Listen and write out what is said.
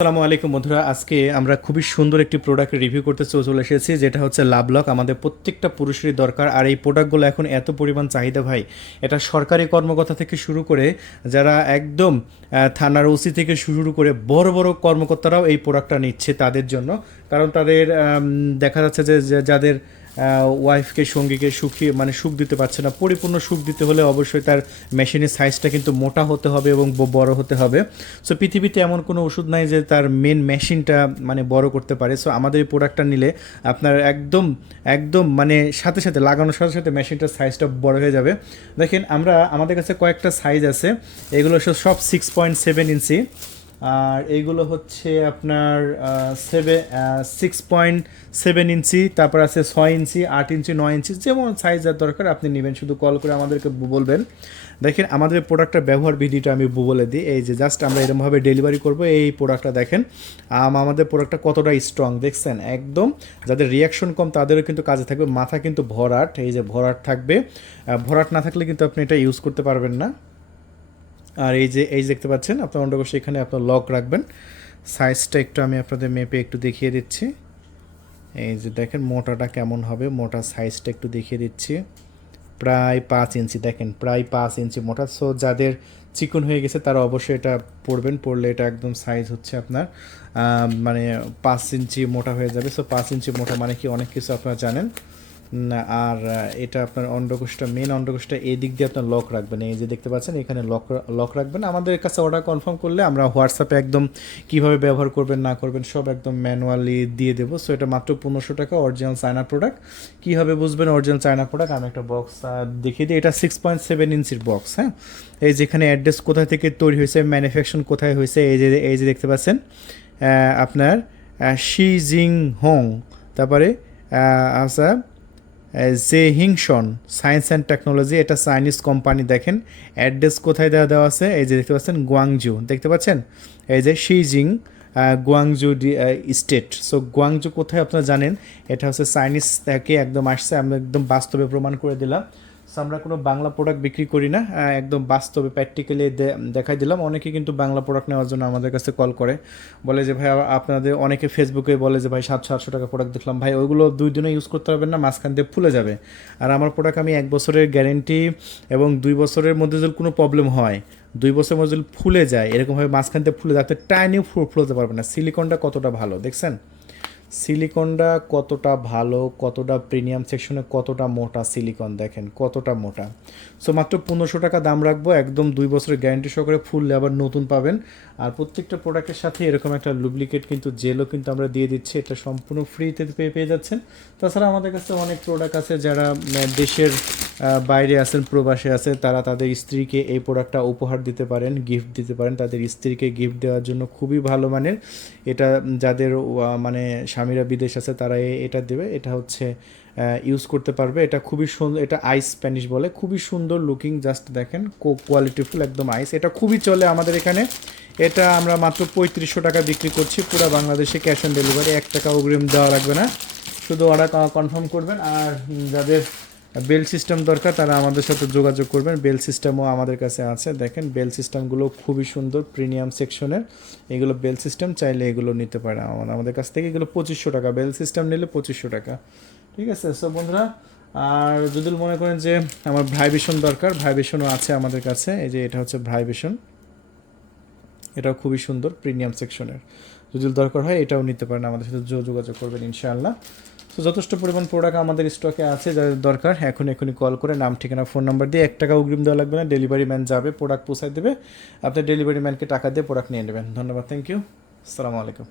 আসসালামু আলাইকুম বন্ধুরা, আজকে আমরা খুবই সুন্দর একটি প্রোডাক্ট রিভিউ করতে চলে এসেছি, যেটা হচ্ছে লাভলক। আমাদের প্রত্যেকটা পুরুষেরই দরকার। আর এই প্রোডাক্টগুলো এখন এত পরিমাণ চাহিদা ভাই, এটা সরকারি কর্মকর্তা থেকে শুরু করে যারা একদম থানার ওসি থেকে শুরু করে বড় বড় কর্মকর্তারাও এই প্রোডাক্টটা নিচ্ছে তাদের জন্য। কারণ তাদের দেখা যাচ্ছে যে যাদের ওয়াইফকে সঙ্গীকে সুখ দিতে পারছে না, পরিপূর্ণ সুখ দিতে হলে অবশ্যই তার মেশিনের সাইজটা কিন্তু মোটা হতে হবে এবং বড় হতে হবে। সো পৃথিবীতে এমন কোনো ওষুধ নাই যে তার মেন মেশিনটা বড় করতে পারে। সো আমাদের এই প্রোডাক্টটা নিলে আপনার একদম একদম সাথে সাথে লাগানোর সাথে সাথে মেশিনটার সাইজটা বড় হয়ে যাবে। দেখেন, আমাদের কাছে কয়েকটা সাইজ আছে। এগুলো সব 6.7 ইঞ্চি, আর এইগুলো হচ্ছে আপনার 6.7 ইঞ্চি, তারপর আছে 6 ইঞ্চি, 8 ইঞ্চি, 9 ইঞ্চি, যেমন সাইজের দরকার আপনি নেবেন, শুধু কল করে আমাদেরকে বলবেন। দেখেন, আমাদের প্রোডাক্টটার ব্যবহার বিধিটা আমি বলে দিই। এই যে জাস্ট আমরা এরকমভাবে ডেলিভারি করব। এই প্রোডাক্টটা দেখেন, আমাদের প্রোডাক্টটা কতটা স্ট্রং দেখছেন। একদম যাদের রিয়াকশন কম তাদেরও কিন্তু কাজে থাকবে। মাথা কিন্তু ভরাট, এই যে ভরাট থাকবে। ভরাট না থাকলে কিন্তু আপনি এটা ইউজ করতে পারবেন না। আর এই যে দেখতে পাচ্ছেন, আপনার অন্ডকোষে এখানে আপনার লক রাখবেন। সাইজটা একটু আমি আপনাদের মেপে একটু দেখিয়ে দিচ্ছি। এই যে দেখেন মোটাটা কেমন হবে, মোটা সাইজটা একটু দেখিয়ে দিচ্ছি। প্রায় 5 ইঞ্চি, দেখেন প্রায় 5 ইঞ্চি মোটা। সো যাদের চিকন হয়ে গেছে তারা অবশ্যই এটা পরলে এটা একদম সাইজ হচ্ছে আপনার 5 ইঞ্চি মোটা হয়ে যাবে। সো 5 ইঞ্চি মোটা মানে কি, অনেক কিছু আপনারা জানেন না। আর এটা আপনার মেন অন্ডকোষটা এই দিক দিয়ে আপনার লক রাখবেন। এই যে দেখতে পাচ্ছেন এখানে লক রাখবেন। আমাদের কাছে অর্ডার কনফার্ম করলে আমরা হোয়াটসঅ্যাপে একদম কিভাবে ব্যবহার করবেন না করবেন সব একদম ম্যানুয়ালি দিয়ে দেবো। সো এটা মাত্র 1500 টাকা, অরিজিনাল চায়না প্রোডাক্ট। কীভাবে বুঝবেন অরিজিনাল চায়না প্রোডাক্ট, আমি একটা বক্স দেখিয়ে দিই। এটা 6.7 ইঞ্চির বক্স। হ্যাঁ, এই যেখানে অ্যাড্রেস কোথায় থেকে তৈরি হয়েছে, ম্যানুফ্যাকচার কোথায় হয়েছে, এই যে দেখতে পাচ্ছেন আপনার শিজিং হোং, তারপরে আচ্ছা জে হিংশন সায়েন্স অ্যান্ড টেকনোলজি, এটা চাইনিজ কোম্পানি। দেখেন অ্যাড্রেস কোথায় দেওয়া আছে, এই যে দেখতে পাচ্ছেন গুয়াংজু, দেখতে পাচ্ছেন এই যে শিজিং গুয়াংজু স্টেট। সো গুয়াংজু কোথায় আপনারা জানেন, এটা হচ্ছে চাইনিজ থেকে একদম আসছে। আমরা একদম বাস্তবে প্রমাণ করে দিলাম। সো আমরা কোনো বাংলা প্রোডাক্ট বিক্রি করি না, একদম বাস্তবে প্র্যাকটিক্যালি দেখাই দিলাম। অনেকে কিন্তু বাংলা প্রোডাক্ট নেওয়ার জন্য আমাদের কাছে কল করে, বলে যে ভাই আপনাদের অনেকে ফেসবুকে বলে যে ভাই 700-800 টাকা প্রোডাক্ট দেখলাম, ভাই ওইগুলো 2 দিনে ইউজ করতে পারবেন না, মাঝখান দিয়ে ফুলে যাবে। আর আমার প্রোডাক্ট আমি 1 বছরের গ্যারেন্টি এবং 2 বছরের মধ্যে যদি কোনো প্রবলেম হয়, 2 বছরের মধ্যে যদি ফুলে যায়, এরকমভাবে মাঝখান থেকে ফুলে যায়, আপনি টাইনিও ফুলতে পারবেন না। সিলিকনটা কতটা ভালো দেখছেন, সিলিকনটা কতটা ভালো, কতটা প্রিমিয়াম সেকশনে, কতটা মোটা সিলিকন, দেখেন কতটা মোটা। সো মাত্র 1500 টাকা দাম রাখবো, একদম 2 বছরের গ্যারান্টি সহকারে, ফুললে আবার নতুন পাবেন। আর প্রত্যেকটা প্রোডাক্টের সাথে এরকম একটা লুব্রিকেট কিন্তু জেলও কিন্তু আমরা দিয়ে দিচ্ছি, এটা সম্পূর্ণ ফ্রিতে পেয়ে যাচ্ছেন। তাছাড়া আমাদের কাছে অনেক প্রোডাক্ট আছে, যারা দেশের বাইরে আছেন, প্রবাসে আছে, তারা তাদের স্ত্রীকে এই প্রোডাক্টটা উপহার দিতে পারেন, গিফট দিতে পারেন। তাদের স্ত্রীকে গিফট দেওয়ার জন্য খুবই ভালো মানের এটা। যাদের স্বামীরা বিদেশ আছে তারা এটা দেবে, এটা হচ্ছে ইউজ করতে পারবে। এটা খুবই সুন্দর, এটা আইস স্প্যানিশ বলে, খুবই সুন্দর লুকিং। জাস্ট দেখেন কোয়ালিটিফুল একদম আইস। এটা খুবই চলে আমাদের এখানে। এটা আমরা মাত্র 3500 টাকা বিক্রি করছি পুরো বাংলাদেশে, ক্যাশ অন ডেলিভারি। 1 টাকা অগ্রিম দেওয়া লাগবে না, শুধু অর্ডার কনফার্ম করবেন। আর যাদের বেল সিস্টেম দরকার তারা আমাদের সাথে যোগাযোগ করবেন, বেল সিস্টেমও আমাদের কাছে আছে। দেখেন বেল সিস্টেমগুলো খুবই সুন্দর, প্রিমিয়াম সেকশনের। এগুলো বেল সিস্টেম, চাইলে এগুলো নিতে পারে আমাদের কাছ থেকে। এগুলো 2500 টাকা, বেল সিস্টেম নিলে 2500 টাকা। ঠিক আছে। সো বন্ধুরা, আর যদি মনে করেন যে আমার ভাইব্রেশন দরকার, ভাইব্রেশনও আছে আমাদের কাছে। এই যে এটা হচ্ছে ভাইব্রেশন, এটাও খুবই সুন্দর, প্রিমিয়াম সেকশনের। যদি দরকার হয় এটাও নিতে পারেন, আমাদের সাথে যোগাযোগ করবেন ইনশাআল্লাহ। তো যথেষ্ট পরিমাণ প্রোডাক্ট আমাদের স্টকে আছে, যাদের দরকার এখনই কল করে নাম ঠিকানা ফোন নাম্বার দিয়ে, 1 টাকা অগ্রিম দেওয়া লাগবে না। ডেলিভারি ম্যান যাবে, প্রোডাক্ট পৌঁছায় দেবে, আপনি ডেলিভারি ম্যানকে টাকা দিয়ে প্রোডাক্ট নিয়ে নেবেন। ধন্যবাদ, থ্যাংক ইউ, আসসালামু আলাইকুম।